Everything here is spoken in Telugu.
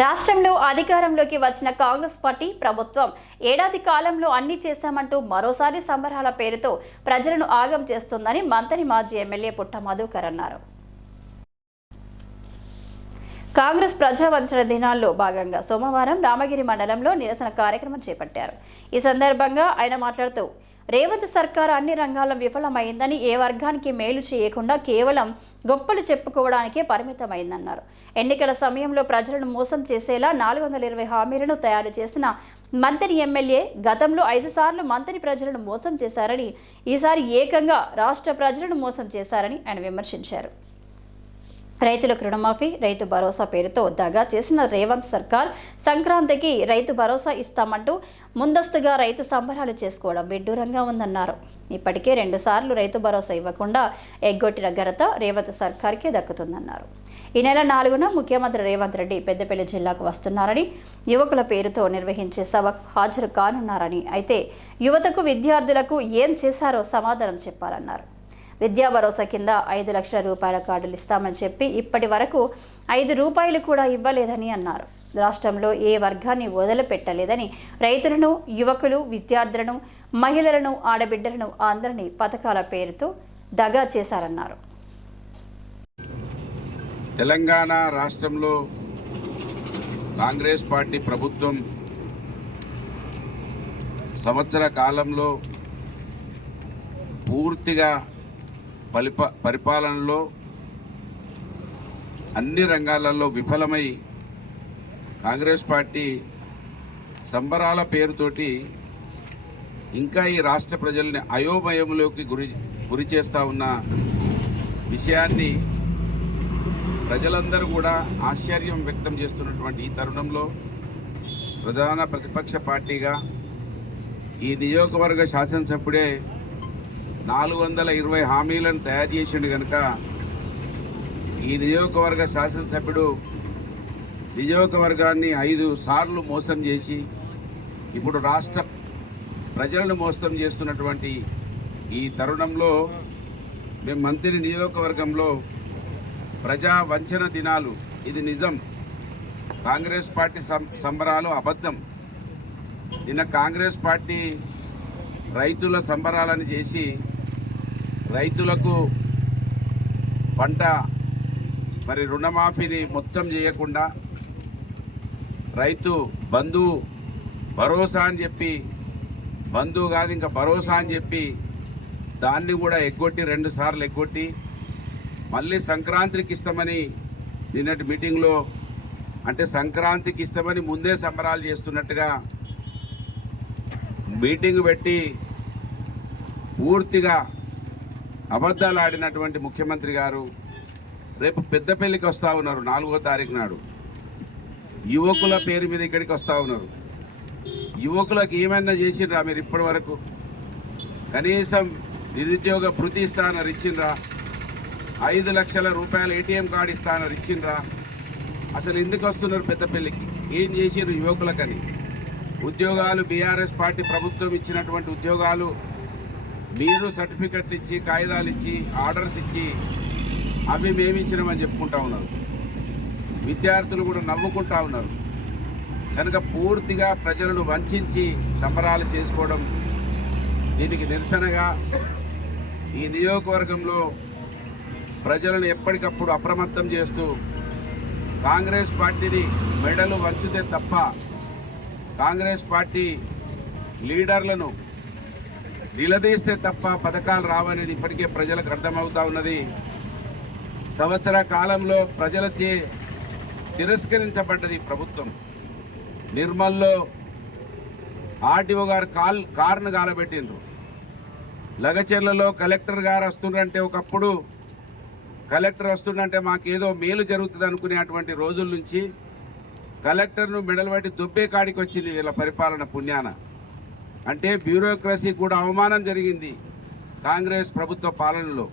రాష్ట్రంలో అధికారంలోకి వచ్చిన కాంగ్రెస్ పార్టీ ప్రభుత్వం ఏడాది కాలంలో అన్ని చేశామంటూ మరోసారి సంబరాల పేరుతో ప్రజలను ఆగం చేస్తుందని మంత్రి మాజీ ఎమ్మెల్యే పుట్ట మధుకర్ అన్నారు. కాంగ్రెస్ ప్రజావంచన దినాల్లో భాగంగా సోమవారం రామగిరి మండలంలో నిరసన కార్యక్రమం చేపట్టారు. ఈ సందర్భంగా ఆయన మాట్లాడుతూ రేవంత్ సర్కార్ అన్ని రంగాల్లో విఫలమైందని, ఏ వర్గానికి మేలు చేయకుండా కేవలం గొప్పలు చెప్పుకోవడానికే పరిమితమైందన్నారు. ఎన్నికల సమయంలో ప్రజలను మోసం చేసేలా 420 హామీలను తయారు చేసిన మంత్రి ఎమ్మెల్యే గతంలో 5 సార్లు మంత్రి ప్రజలను మోసం చేశారని, ఈసారి ఏకంగా రాష్ట్ర ప్రజలను మోసం చేశారని ఆయన విమర్శించారు. రైతులకు రుణమాఫీ, రైతు భరోసా పేరుతో దగా చేసిన రేవంత్ సర్కార్ సంక్రాంతికి రైతు భరోసా ఇస్తామంటూ ముందస్తుగా రైతు సంబరాలు చేసుకోవడం విడ్డూరంగా ఉందన్నారు. ఇప్పటికే 2 సార్లు రైతు భరోసా ఇవ్వకుండా ఎగ్గొట్టిన ఘనత రేవంత్ సర్కార్కే దక్కుతుందన్నారు. ఈ నెల 4న ముఖ్యమంత్రి రేవంత్ రెడ్డి పెద్దపల్లి జిల్లాకు వస్తున్నారని, యువకుల పేరుతో నిర్వహించే సభకు హాజరు కానున్నారని, అయితే యువతకు విద్యార్థులకు ఏం చేశారో సమాధానం చెప్పాలన్నారు. విద్యా భరోసా కింద 5 లక్షల రూపాయల కార్డులు ఇస్తామని చెప్పి ఇప్పటి వరకు 5 రూపాయలు కూడా ఇవ్వలేదని అన్నారు. రాష్ట్రంలో ఏ వర్గాన్ని వదిలిపెట్టలేదని, రైతులను, యువకులు, విద్యార్థులను, మహిళలను, ఆడబిడ్డలను అందరినీ పథకాల పేరుతో దగా చేశారన్నారు. తెలంగాణ రాష్ట్రంలో కాంగ్రెస్ పార్టీ ప్రభుత్వం సంవత్సర కాలంలో పూర్తిగా పరిపాలనలో అన్ని రంగాలలో విఫలమై కాంగ్రెస్ పార్టీ సంబరాల పేరుతోటి ఇంకా ఈ రాష్ట్ర ప్రజల్ని అయోమయంలోకి గురి చేస్తూ ఉన్న విషయాన్ని ప్రజలందరూ కూడా ఆశ్చర్యం వ్యక్తం చేస్తున్నటువంటి ఈ తరుణంలో ప్రధాన ప్రతిపక్ష పార్టీగా ఈ నియోజకవర్గ శాసనసభ్యుడే 420 హామీలను తయారు చేసిండు కనుక ఈ నియోజకవర్గ శాసనసభ్యుడు నియోజకవర్గాన్ని 5 సార్లు మోసం చేసి ఇప్పుడు రాష్ట్ర ప్రజలను మోసం చేస్తున్నటువంటి ఈ తరుణంలో మేము మంత్రి నియోజకవర్గంలో ప్రజా వంచన దినాలు, ఇది నిజం. కాంగ్రెస్ పార్టీ సంబరాలు అబద్ధం. నిన్న కాంగ్రెస్ పార్టీ రైతుల సంబరాలను చేసి రైతులకు పంట రుణమాఫీని మొత్తం చేయకుండా రైతు బంధువు భరోసా అని చెప్పి, బంధువు కాదు ఇంకా భరోసా అని చెప్పి దాన్ని కూడా ఎగ్గొట్టి 2 సార్లు ఎగ్గొట్టి మళ్ళీ సంక్రాంతికి ఇస్తామని నిన్నటి మీటింగ్లో, అంటే సంక్రాంతికి ఇస్తామని ముందే సంబరాలు చేస్తున్నట్టుగా మీటింగ్ పెట్టి పూర్తిగా అబద్ధాలు ఆడినటువంటి ముఖ్యమంత్రి గారు రేపు పెద్దపల్లికి వస్తూ ఉన్నారు. 4వ తారీఖు నాడు యువకుల పేరు మీద ఇక్కడికి వస్తూ ఉన్నారు. యువకులకు ఏమైనా చేసిండ్రా మీరు ఇప్పటి వరకు? కనీసం నిరుద్యోగ భృతి ఇస్తానని ఇచ్చిండ్రా? 5 లక్షల రూపాయల ఏటీఎం కార్డు ఇస్తానని ఇచ్చిండ్రా? అసలు ఎందుకు వస్తున్నారు పెద్దపల్లికి? ఏం చేసిర్రు యువకులకని? ఉద్యోగాలు బీఆర్ఎస్ పార్టీ ప్రభుత్వం ఇచ్చినటువంటి ఉద్యోగాలు మీరు సర్టిఫికెట్లు ఇచ్చి, కాగితాలు ఇచ్చి, ఆర్డర్స్ ఇచ్చి అవి మేము ఇచ్చినామని చెప్పుకుంటా ఉన్నారు. విద్యార్థులు కూడా నవ్వుకుంటా ఉన్నారు. కనుక పూర్తిగా ప్రజలను వంచి సంబరాలు చేసుకోవడం, దీనికి నిరసనగా ఈ నియోజకవర్గంలో ప్రజలను ఎప్పటికప్పుడు అప్రమత్తం చేస్తూ కాంగ్రెస్ పార్టీని మెడలు వంచితే తప్ప కాంగ్రెస్ పార్టీ లీడర్లను నిలదీస్తే తప్ప పథకాలు రావనేది ఇప్పటికే ప్రజలకు అర్థమవుతా ఉన్నది. సంవత్సర కాలంలో ప్రజలచే తిరస్కరించబడ్డది ప్రభుత్వం. నిర్మల్లో ఆర్టీఓ గారు కారును గాలబెట్టిండ్రు. లగచెర్లలో కలెక్టర్ గారు వస్తుండంటే, ఒకప్పుడు కలెక్టర్ వస్తుండంటే మాకేదో మేలు జరుగుతుంది అనుకునేటువంటి రోజుల నుంచి కలెక్టర్ను మెడలు పట్టి దుబ్బే కాడికి వచ్చింది వీళ్ళ పరిపాలన పుణ్యాన. అంటే బ్యూరోక్రసీ కూడా అవమానం జరిగింది కాంగ్రెస్ ప్రభుత్వ పాలనలో.